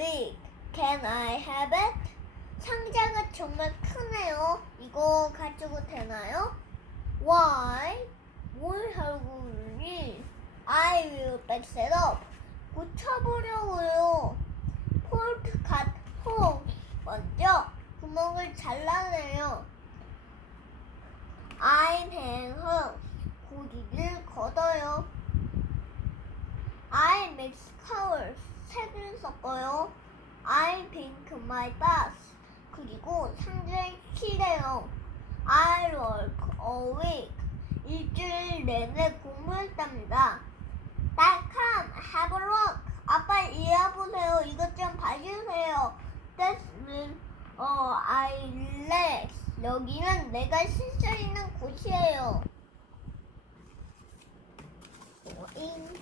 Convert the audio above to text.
big. Can I have it? 상자가 정말 크네요. 이거 가지고 되나요? Why? 뭘 하고 그러니? I will fix it up. 고쳐보려고요. 폴트 갓호 먼저 구멍을 잘라내요. I'm hang her. 고리를 걷어요. I mix colors. 섞어요. I pink my bus. 그리고 상자에 칠해요. I work a week. 일주일 내내 공부를 답니다. 날캄, have a look. 아빠 이해해보세요. 이것 좀 봐주세요. That's will, 어, I relax. 여기는 내가 쉴 수 있는 곳이에요. 오잉.